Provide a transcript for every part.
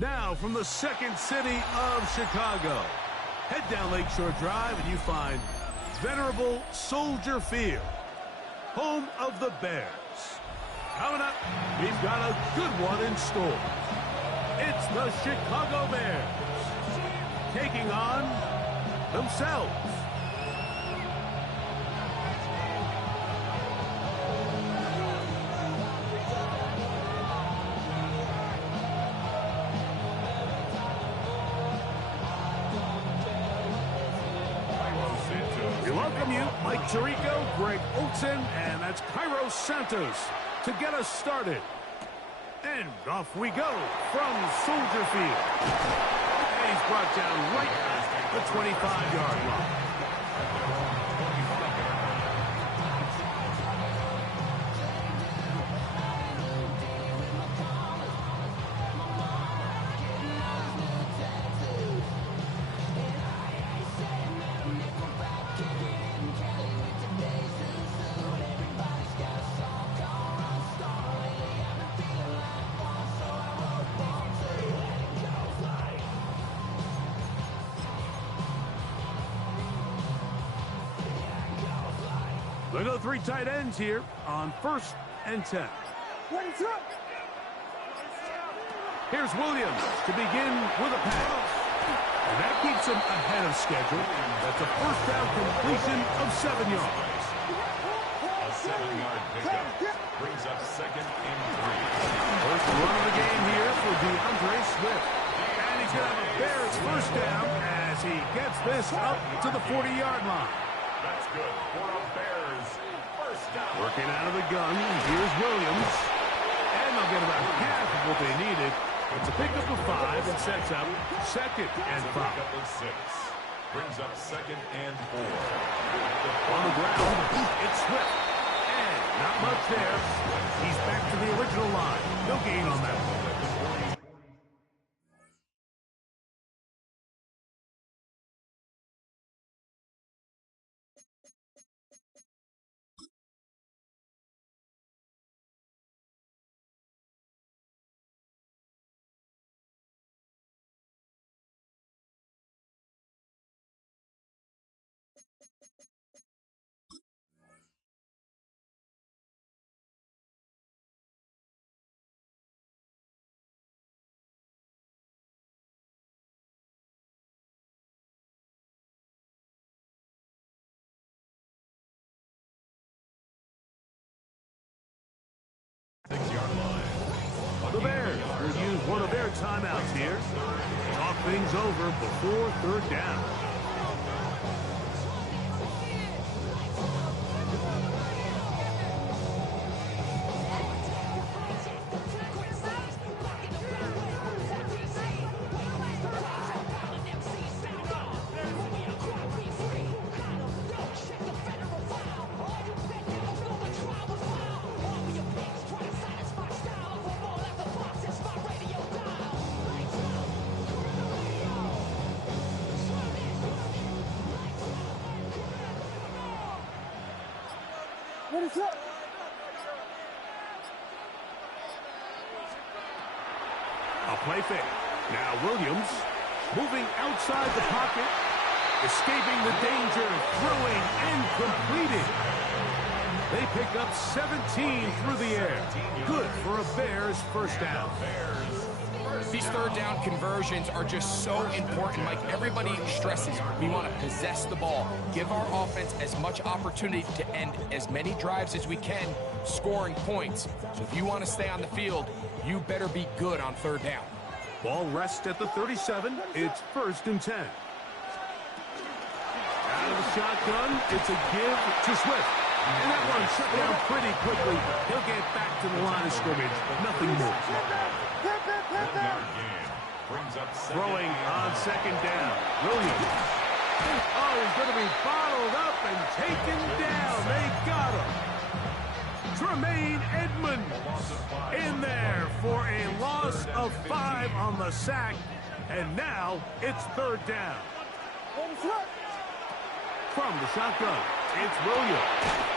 Now, from the second city of Chicago, head down Lakeshore Drive and you find venerable Soldier Field, home of the Bears. Coming up, we've got a good one in store. It's the Chicago Bears taking on themselves. We welcome you, Mike Tirico, Greg Olson, and that's Cairo Santos to get us started. And off we go from Soldier Field. And he's brought down right at the 25-yard line. They go three tight ends here on 1st and 10. Here's Williams to begin with a pass. And that keeps him ahead of schedule. That's a first down completion of 7 yards. A 7-yard pickup brings up 2nd and 3. First run of the game here for DeAndre Swift. And he's going to have a Bears first down as he gets this up to the 40-yard line. That's good for a Bears first down. Working out of the gun, here's Williams. And they'll get about half of what they needed. It's a pickup of 5 and sets up 2nd and 5. Pickup of 6 brings up 2nd and 4. On the ground, it's Swift. And not much there. He's back to the original line. No gain on that one. The Bears will use one of their timeouts here to talk things over before 3rd down. A play fake. Now Williams moving outside the pocket, escaping the danger, throwing and completing. They pick up 17 through the air. Good for a Bears first down. These 3rd down conversions are just so important. Like everybody stresses, we want to possess the ball, give our offense as much opportunity to end as many drives as we can, scoring points. So if you want to stay on the field, you better be good on 3rd down. Ball rests at the 37. It's 1st and 10. Out of the shotgun, it's a give to Swift. And that one shut down pretty quickly. He'll get back to the line of scrimmage. Nothing more. Throwing on 2nd down. Williams. Oh, he's going to be bottled up and taken down. They got him. Tremaine Edmonds in there for a loss of 5 on the sack. And now it's 3rd down. From the shotgun, it's Williams.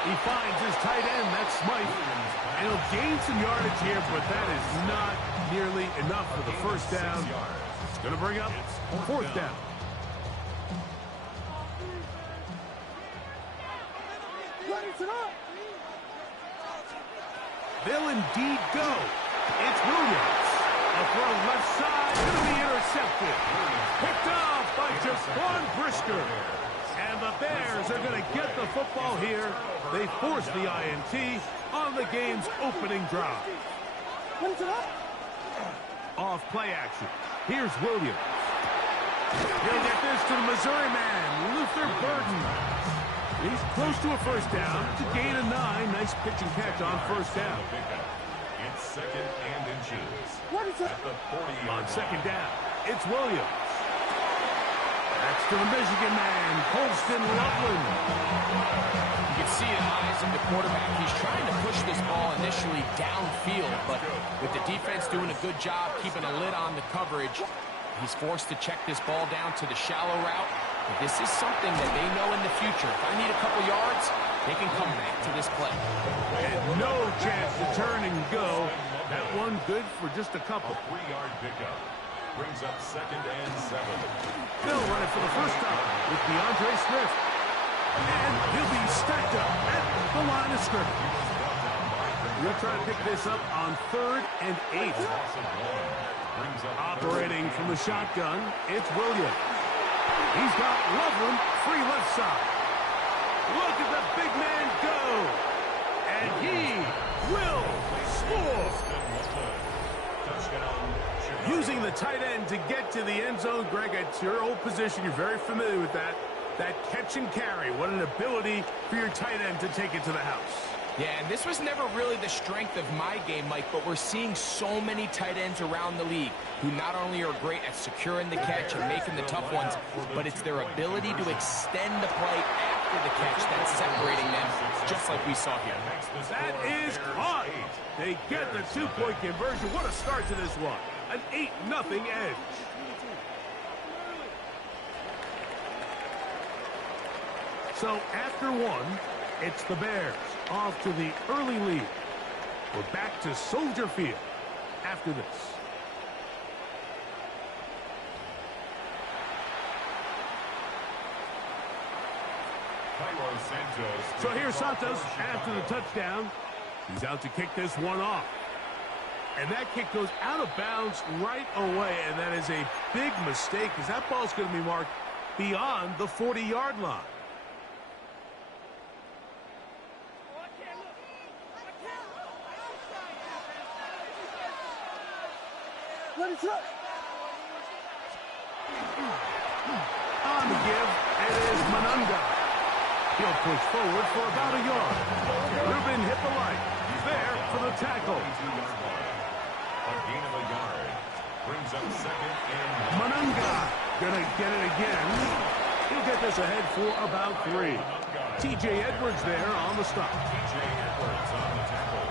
He finds his tight end, that's Smythe. And he'll gain some yardage here, but that is not nearly enough for the first down. It's going to bring up fourth down. They'll indeed go. It's Williams. A throw left side, going to be intercepted. Picked off by Jaquan Brisker. And the Bears are going to get the football here. They force the INT on the game's opening drive. Off play action. Here's Williams. He'll get this to the Missouri man, Luther Burden. He's close to a first down. It's a gain of 9. Nice pitch and catch on first down. It's second and inches. At the 40 on second down, it's Williams. That's to the Michigan man, Colston Loveland. You can see in the eyes of the quarterback, he's trying to push this ball initially downfield, but with the defense doing a good job keeping a lid on the coverage, he's forced to check this ball down to the shallow route. But this is something that they know in the future. If I need a couple yards, they can come back to this play. And no chance to turn and go. That one good for just a couple. A 3-yard pickup. Brings up second and 7. They'll run it for the first time with DeAndre Swift. And he'll be stacked up at the line of scrimmage. We'll try to pick this up on 3rd and 8. Operating from the shotgun, it's Williams. He's got Loveland free left side. Look at the big man go. And he will score. Using the tight end to get to the end zone, Greg, it's your old position. You're very familiar with that. That catch and carry. What an ability for your tight end to take it to the house. Yeah, and this was never really the strength of my game, Mike, but we're seeing so many tight ends around the league who not only are great at securing the catch and making the tough ones, but it's their ability to extend the play after the catch that's separating them, just like we saw here. That is caught. They get the 2-point conversion. What a start to this one. An 8-0 edge. So after one, it's the Bears off to the early lead. We're back to Soldier Field after this. So here's Santos after the touchdown. He's out to kick this one off. And that kick goes out of bounds right away, and that is a big mistake because that ball's going to be marked beyond the 40-yard line. On the give, it is Manunga. He'll push forward for about a yard. Ruben Hippolyte there for the tackle. A gain of a yard. Brings up second and... Manunga gonna get it again. He'll get this ahead for about 3. T.J. Edwards there on the stop. T.J. Edwards on the tackle.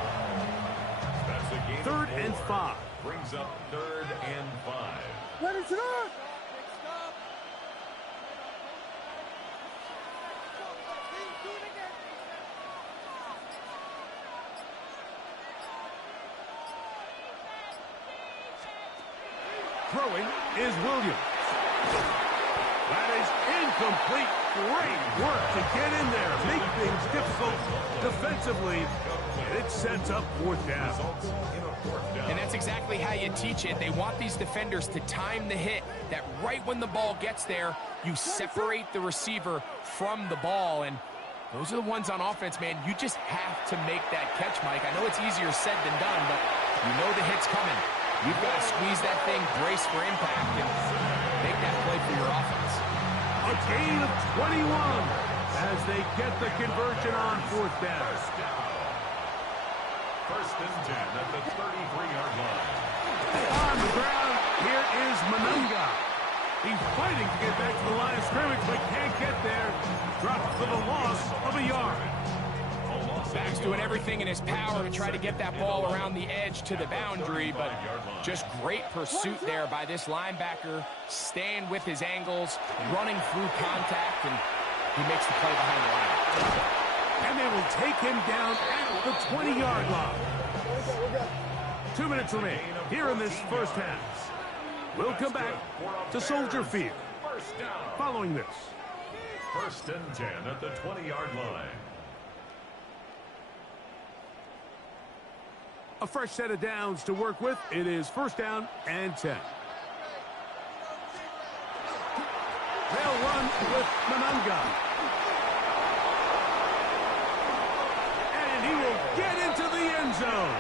That's a gain 3rd and 5. Brings up 3rd and 5. Let it run! Throwing is Williams. That is incomplete. Great work to get in there. Make things difficult defensively. And it sets up 4th down. And that's exactly how you teach it. They want these defenders to time the hit, that right when the ball gets there, you separate the receiver from the ball. And those are the ones on offense, man. You just have to make that catch, Mike. I know it's easier said than done, but you know the hit's coming. You've got to squeeze that thing, brace for impact, and make that play for your offense. A gain of 21 as they get the conversion on 4th down. 1st and 10 at the 33-yard line. On the ground, here is Manunga. He's fighting to get back to the line of scrimmage, but can't get there. Dropped for the loss of a yard. Back's doing everything in his power to try to get that ball around the edge to the boundary, but just great pursuit there by this linebacker, staying with his angles, running through contact, and he makes the play behind the line. And they will take him down at the 20-yard line. 2 minutes remain here in this first half. We'll come back to Soldier Field following this. 1st and 10 at the 20-yard line. A fresh set of downs to work with. It is 1st down and 10. They'll run with Mananga. And he will get into the end zone.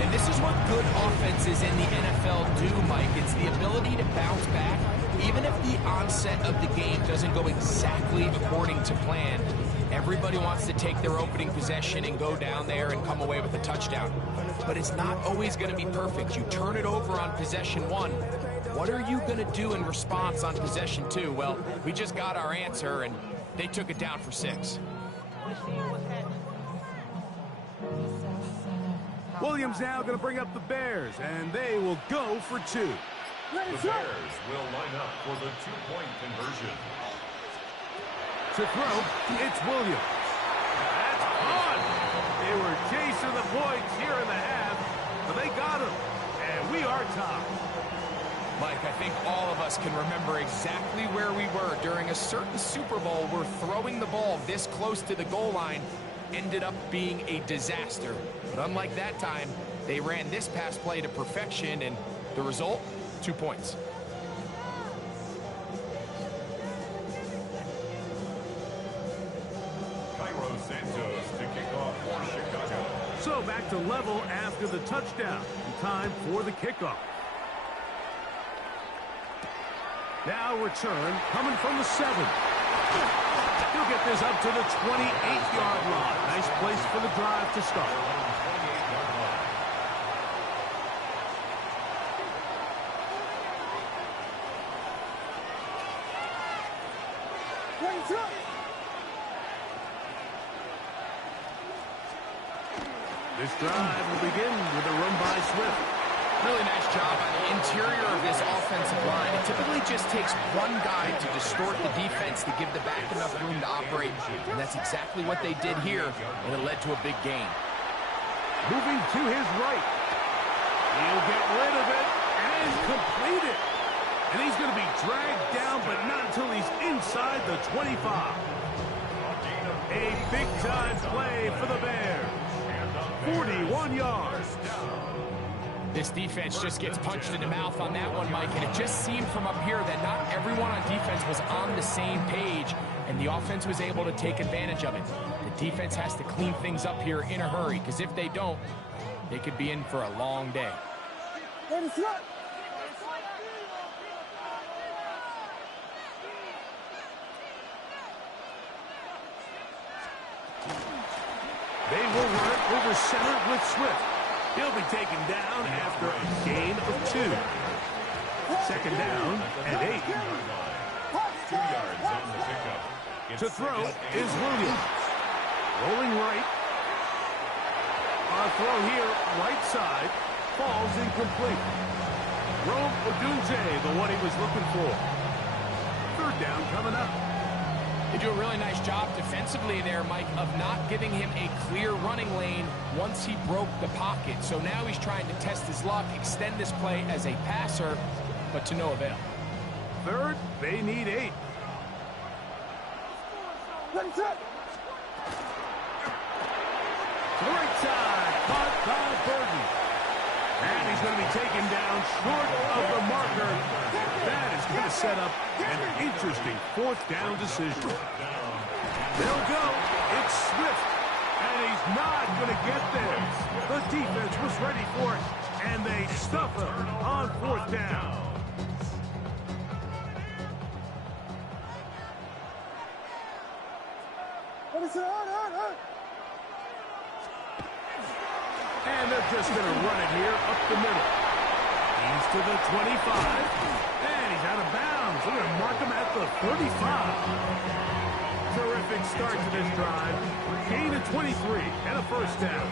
And this is what good offenses in the NFL do, Mike. It's the ability to bounce back. Even if the onset of the game doesn't go exactly according to plan, everybody wants to take their opening possession and go down there and come away with a touchdown. But it's not always going to be perfect. You turn it over on possession 1. What are you going to do in response on possession 2? Well, we just got our answer, and they took it down for 6. Williams now going to bring up the Bears, and they will go for 2. The Bears will line up for the 2-point conversion. To throw, it's Williams. That's on. They were chasing the points here in the half, but they got him, and we are tied. Mike, I think all of us can remember exactly where we were during a certain Super Bowl where throwing the ball this close to the goal line ended up being a disaster. But unlike that time, they ran this pass play to perfection, and the result, 2 points. Santos to kick off for Chicago. So back to level after the touchdown. Time for the kickoff. Now return coming from the 7. He'll get this up to the 28-yard line. Nice place for the drive to start. This drive will begin with a run by Swift. Really nice job on the interior of this offensive line. It typically just takes one guy to distort the defense to give the back enough room to operate, and that's exactly what they did here, and it led to a big gain. Moving to his right. He'll get rid of it and complete it. And he's going to be dragged down, but not until he's inside the 25. A big-time play for the Bears. 41 yards. This defense just gets punched in the mouth on that one, Mike, and it just seemed from up here that not everyone on defense was on the same page, and the offense was able to take advantage of it. The defense has to clean things up here in a hurry, because if they don't, they could be in for a long day. They will run it over center with Swift. He'll be taken down after a gain of 2. 2nd down and 8. 2 yards on the pickup. To throw is Williams. Rolling right. Our throw here, right side, falls incomplete. Rome Odunze, the one he was looking for. 3rd down coming up. They do a really nice job defensively there, Mike, of not giving him a clear running lane once he broke the pocket. So now he's trying to test his luck, extend this play as a passer, but to no avail. 3rd, they need 8. To the right side, caught by Burton. And he's going to be taken down short of the marker. That is going to set up an interesting 4th down decision. They'll go. It's Swift. And he's not going to get there. The defense was ready for it. And they stuff him on 4th down. And they're just going to run it here up the middle. He's to the 25. And he's out of bounds. They're going to mark him at the 35. Terrific start to this drive. Gain of 23 and a first down.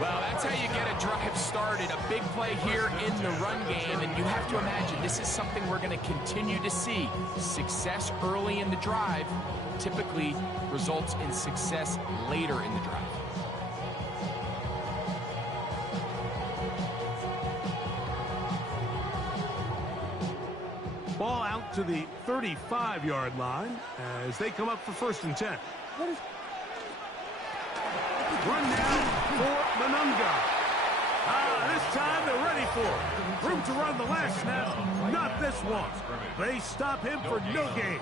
Well, that's how you get a drive started. A big play here in the run game, and you have to imagine this is something we're going to continue to see. Success early in the drive typically results in success later in the drive. Ball out to the 35-yard line as they come up for 1st and 10. Run now for Manunga. This time they're ready for it. Room to run the last snap. Not this one. They stop him for no gain.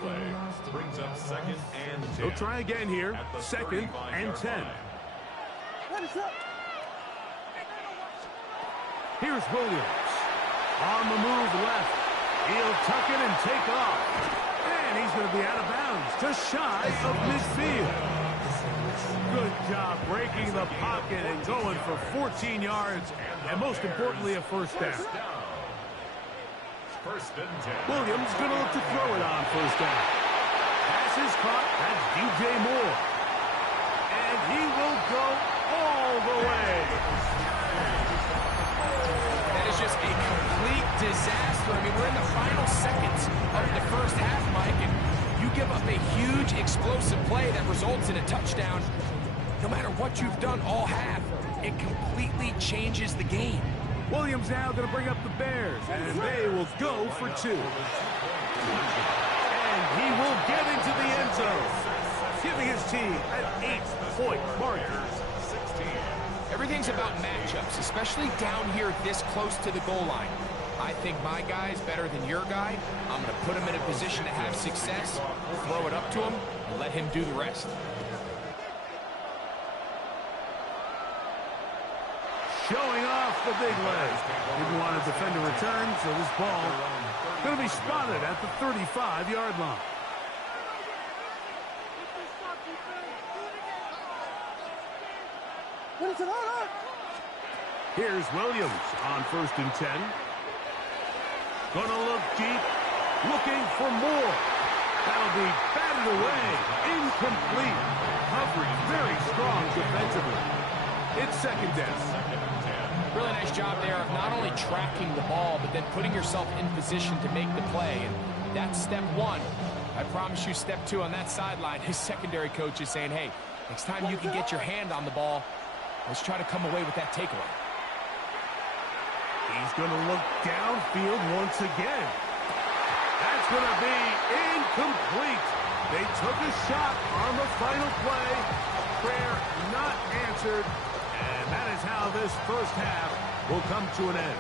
Brings up 2nd and 10. They'll try again here. 2nd and 10. Here's Williams. On the move left. He'll tuck it and take off. And he's going to be out of bounds, just shy of midfield. Good job breaking the pocket and going for 14 yards, and most importantly, a first down. 1st and 10. Williams going to look to throw it on 1st down. Pass is caught. That's DJ Moore. And he will go all the way. That is just a complete disaster. I mean, we're in the final seconds of the first half, Mike, and you give up a huge explosive play that results in a touchdown. No matter what you've done all half, it completely changes the game. Williams now going to bring up the Bears, and they will go for 2. And he will get into the end zone, giving his team an 8-point marker. Everything's about matchups, especially down here this close to the goal line. I think my guy is better than your guy. I'm going to put him in a position to have success, throw it up to him, and let him do the rest. Showing off the big leg. Didn't want to defend a return, so this ball going to be spotted at the 35-yard line. Here's Williams on 1st and 10. Gonna look deep, looking for more. That'll be batted away, incomplete. Coverage very strong defensively. It's 2nd down. Really nice job there of not only tracking the ball, but then putting yourself in position to make the play. And that's step 1. I promise you step 2 on that sideline. His secondary coach is saying, hey, next time you can get your hand on the ball, let's try to come away with that takeaway. He's going to look downfield once again. That's going to be incomplete. They took a shot on the final play. Prayer not answered. And that is how this first half will come to an end.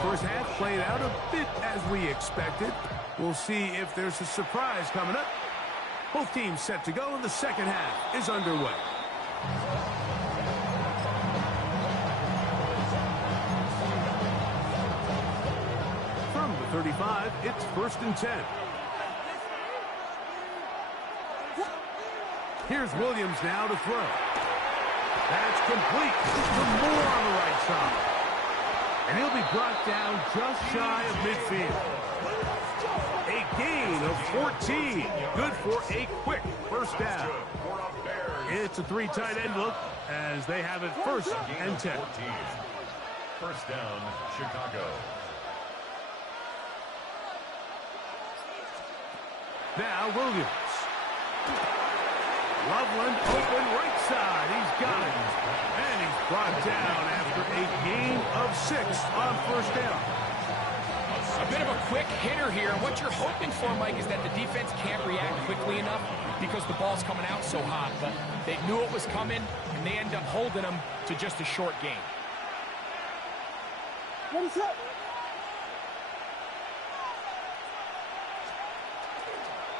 First half played out a bit as we expected. We'll see if there's a surprise coming up. Both teams set to go, and the second half is underway. From the 35, it's 1st and 10. Here's Williams now to throw. That's complete to Moore on the right side. And he'll be brought down just shy of midfield. A gain of 14. Good for a quick first down. It's a 3 tight end look as they have it 1st and 10. 1st down, Chicago. Now Williams. Loveland open right side. He's got it. And he's brought down after a gain of 6 on 1st down. A bit of a quick hitter here. What you're hoping for, Mike, is that the defense can't react quickly enough because the ball's coming out so hot. But they knew it was coming, and they end up holding them to just a short gain.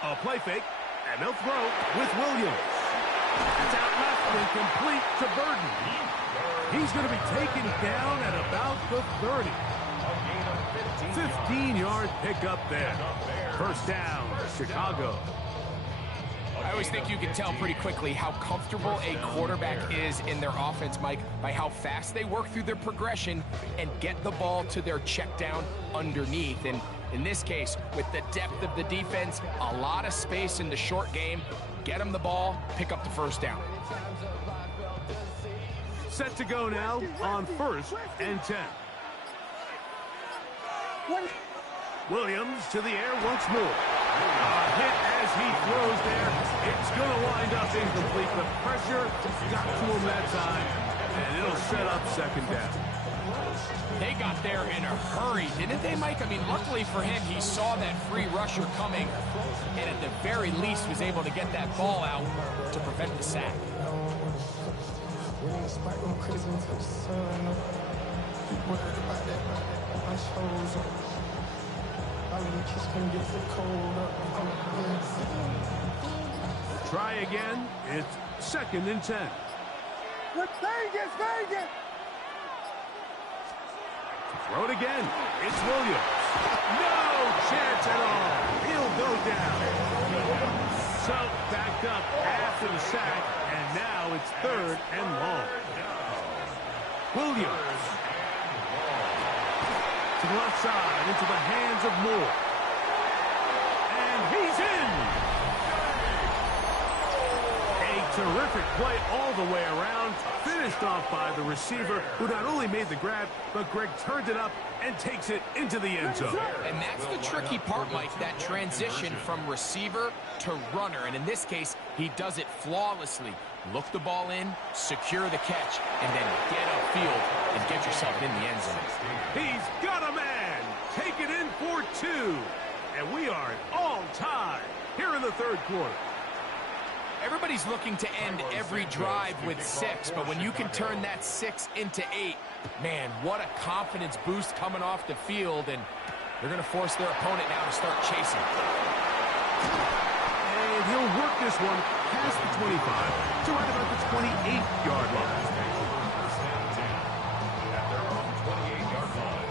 A play fake, and they'll throw with Williams. It's out left and complete to Burden. He's going to be taken down at about the 30. 15-yard pickup there. 1st down, Chicago. I always think you can tell pretty quickly how comfortable a quarterback is in their offense, Mike, by how fast they work through their progression and get the ball to their check down underneath. And in this case, with the depth of the defense, a lot of space in the short game, get them the ball, pick up the first down. Set to go now on 1st and 10. Williams to the air once more. A hit as he throws there. It's going to wind up incomplete. The pressure got to him that time, and it'll set up 2nd down. They got there in a hurry, didn't they, Mike? I mean, luckily for him, he saw that free rusher coming, and at the very least was able to get that ball out to prevent the sack. Try again. It's 2nd and 10. Vegas! Throw it again. It's Williams. No chance at all. He'll go down. So backed up after the sack, and now it's 3rd and long. Williams to the left side into the hands of Moore. And he's in. A terrific play all the way around. Finished off by the receiver, who not only made the grab, but Greg turned it up and takes it into the end zone. And that's the tricky part, Mike, that transition from receiver to runner. And in this case, he does it flawlessly. Look the ball in, secure the catch, and then get upfield and get yourself in the end zone. He's got a man. Take it in for 2. And we are all tied here in the 3rd quarter. Everybody's looking to end every drive with 6, but when you can turn that 6 into 8, man, what a confidence boost coming off the field, and they're going to force their opponent now to start chasing. And he'll work this one past the 25 to right about the 28-yard line. At their own 28-yard line.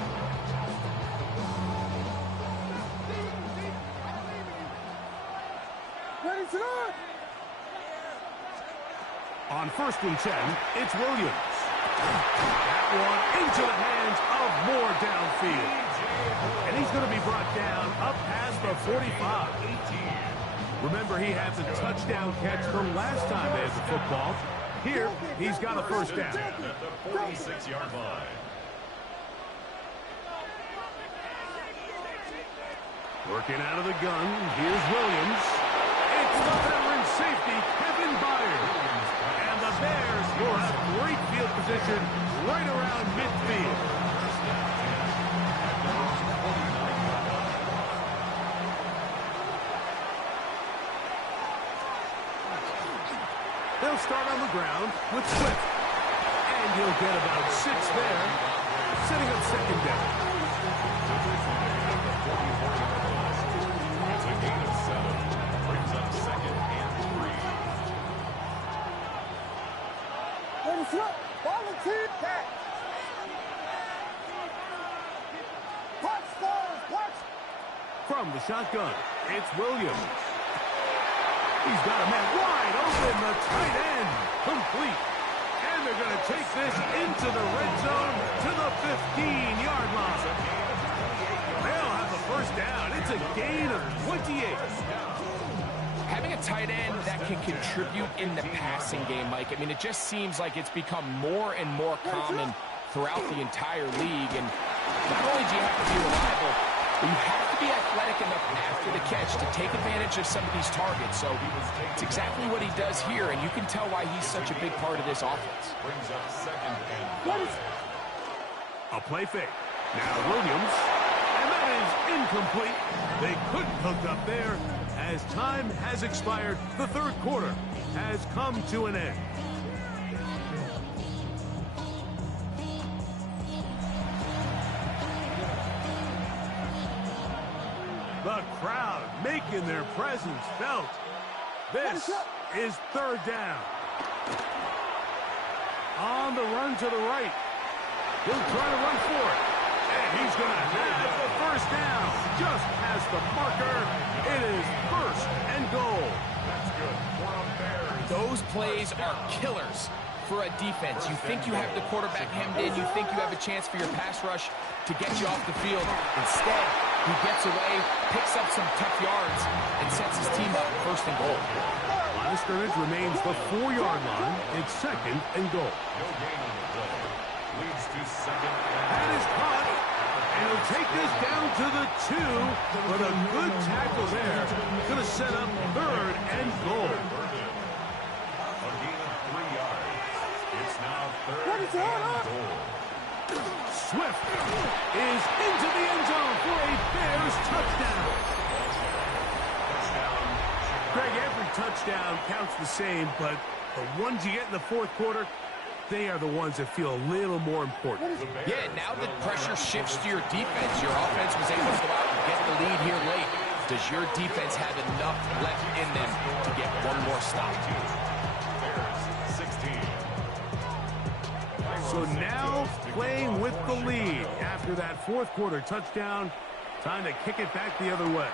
Ready to go! On 1st and 10, it's Williams. That one into the hands of Moore downfield. And he's going to be brought down up past the 45. Remember, he had the touchdown catch from last time they had the football. Here, he's got a 1st down. At the 46-yard line. Working out of the gun, here's Williams. It's the veteran safety, Kevin Byers. And the Bears will have great field position right around midfield. They'll start on the ground with Swift. And he'll get about 6 there, setting up 2nd down. It's a gain of 7. Brings up 2nd and 3. Ready to go! Volunteer catch! Watch! From the shotgun, it's Williams. He's got a man wide open, the tight end, complete. And they're going to take this into the red zone to the 15-yard line. They'll have the 1st down. It's a gain of 28. Having a tight end that can contribute in the passing game, Mike, I mean, it just seems like it's become more and more common throughout the entire league. And not only do you have to be reliable, but you have to be athletic enough after the catch to take advantage of some of these targets. So it's exactly what he does here, and you can tell why he's such a big part of this offense. Brings up 2nd and 5. A play fake. Now Williams. And that is incomplete. They couldn't hook up there. As time has expired, the 3rd quarter has come to an end. The crowd making their presence felt. This is 3rd down. On the run to the right. He'll try to run for it. And he's going to have the 1st down. Just past the marker. It is 1st and goal. That's good. those plays are killers for a defense. You think you have the quarterback hemmed in. You think you have a chance for your pass rush to get you off the field. Instead, he gets away, picks up some tough yards, and sets his team up first and goal. Line of scrimmage remains the 4-yard line. It's second and goal. No gain on the play. Leads to second. That is caught. And he'll take this down to the 2. But a good tackle there. Going to set up third and goal. A gain of 3 yards. It's now third and goal. Swift is into the end zone for a Bears touchdown. Greg, every touchdown counts the same, but the ones you get in the fourth quarter, they are the ones that feel a little more important. Yeah, now that pressure shifts to your defense, your offense was able to go out and get the lead here late. Does your defense have enough left in them to get one more stop? Bears 16. So now playing with the lead after that fourth quarter touchdown, time to kick it back the other way.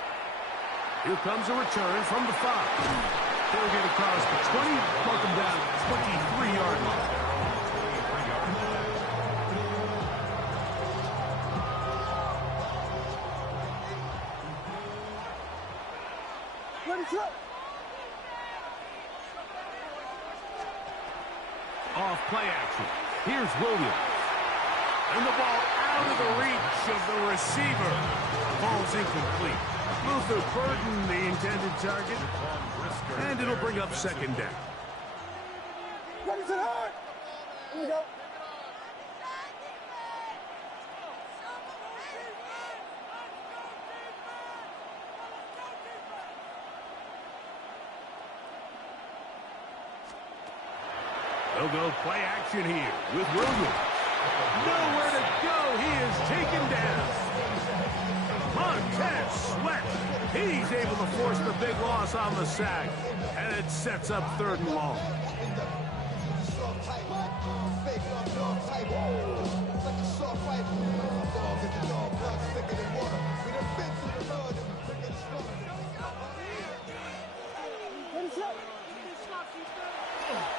Here comes a return from the 5. They'll get across the 20, mark them down 23-yard line. Off play action. Here's Williams. And the ball out of the reach of the receiver. Ball's incomplete. Luther Burton, the intended target. And it'll bring up second down. Ready to hard. Here we go. They'll go play action here with Williams. Nowhere to go. He is taken down. Montez Sweat. He's able to force the big loss on the sack. And it sets up third and long.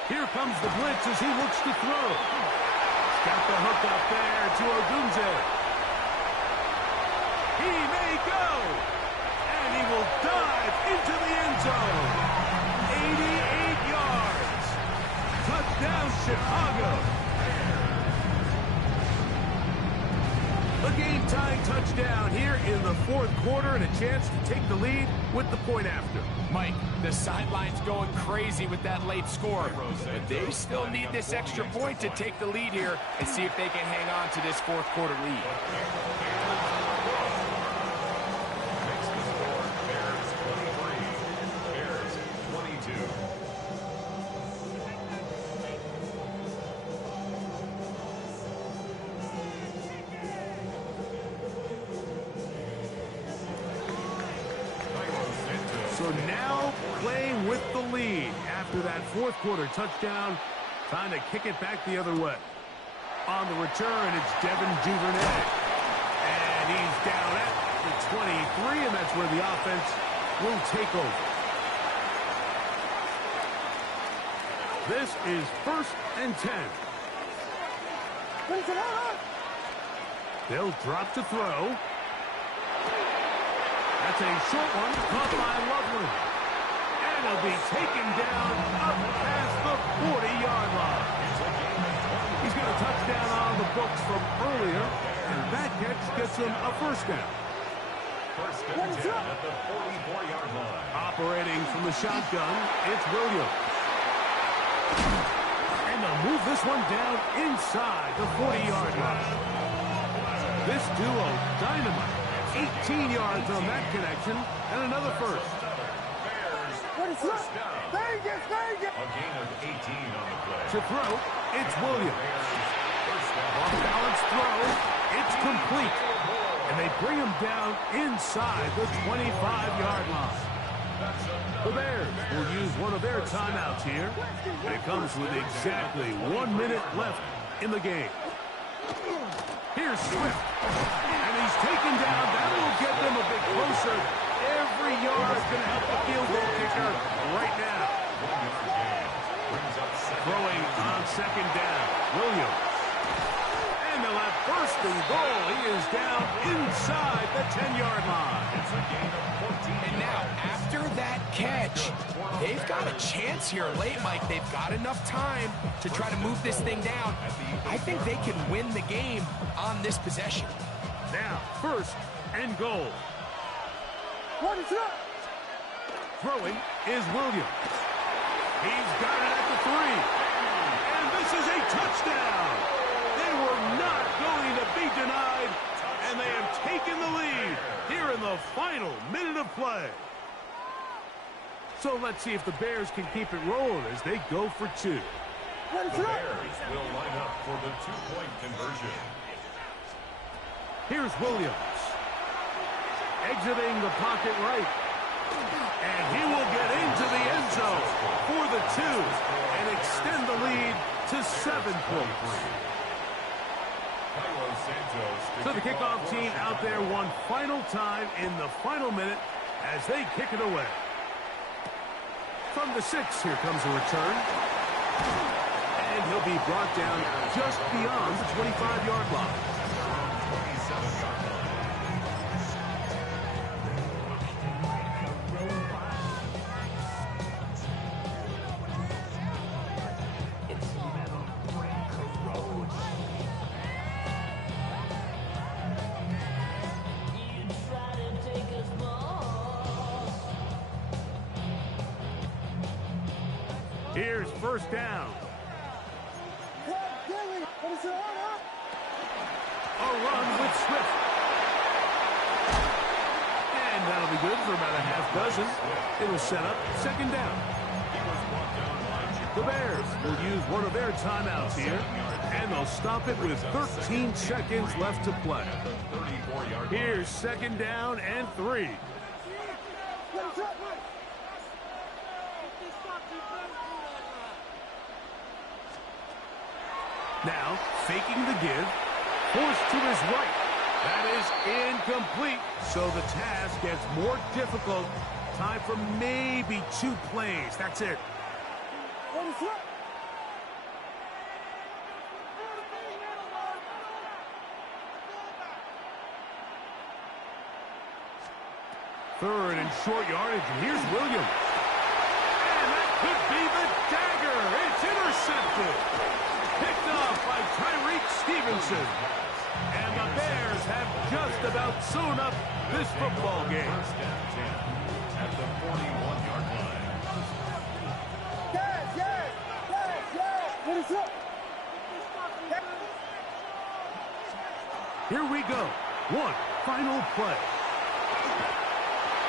Here comes the blitz as he looks to throw. Got the hook up there to Odunze. He may go. And he will dive into the end zone. 88 yards. Touchdown, Chicago. A game-tying touchdown here in the fourth quarter and a chance to take the lead with the point after. Mike, the sideline's going crazy with that late score, but they still need this extra point to take the lead here and see if they can hang on to this fourth quarter lead. Makes the score Bears 23, Bears 22. So now playing with the lead after that fourth quarter touchdown. Time to kick it back the other way. On the return, it's Devin Duvernay. And he's down at the 23, and that's where the offense will take over. This is 1st and 10. They'll drop to throw. That's a short one, caught by Loveland. And he'll be taken down up past the 40-yard line. He's got a touchdown on the books from earlier, and that catch gets him a first down. First and 10 at the 44-yard line. Operating from the shotgun, it's Williams. And they'll move this one down inside the 40-yard line. This duo, dynamite. 18 yards on that connection, and another first. First down. A gain of 18 on the play. To throw, it's Williams. Off balance throw, it's complete. And they bring him down inside the 25-yard line. The Bears will use one of their timeouts here. And it comes with exactly 1 minute left in the game. Here's Swift. And he's taken down. That will get them a bit closer. Every yard is going to help the field goal kicker right now. On second down, Williams. And they'll have first and goal. He is down inside the 10-yard line. It's a gain of 14. And now, after that catch, they've got a chance here late, Mike. They've got enough time to try to move this thing down. I think they can win the game on this possession. Now, first and goal. What is that? Throwing is Williams. He's got it at the 3. And this is a touchdown. They were not going to be denied, and they have taken the lead here in the final minute of play. So let's see if the Bears can keep it rolling as they go for 2. What is The that? Bears will line up for the 2-point conversion. Here's Williams. Exiting the pocket right. And he will get into the end zone for the 2 and extend the lead to 7 points. So the kickoff team out there one final time in the final minute as they kick it away. From the 6, here comes a return. And he'll be brought down just beyond the 25-yard line. Here's first down. What is it on? A run with Swift. And that'll be good for about a half dozen. It'll set up second down. The Bears will use one of their timeouts here, and they'll stop it with 13 seconds left to play. Here's second down and 3. What is that? Now, faking the give, forced to his right. That is incomplete, so the task gets more difficult. Time for maybe 2 plays. That's it. What is that? Third and short yardage, and here's Williams. And that could be the dagger. It's intercepted. Picked off by Tyreek Stevenson. And the Bears have just about sewn up this football game. First down 10 at the 41-yard line. Yes. What is that? Here we go. One final play.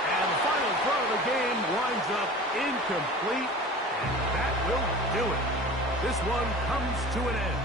And the final throw of the game winds up incomplete. And that will do it. This one comes to an end.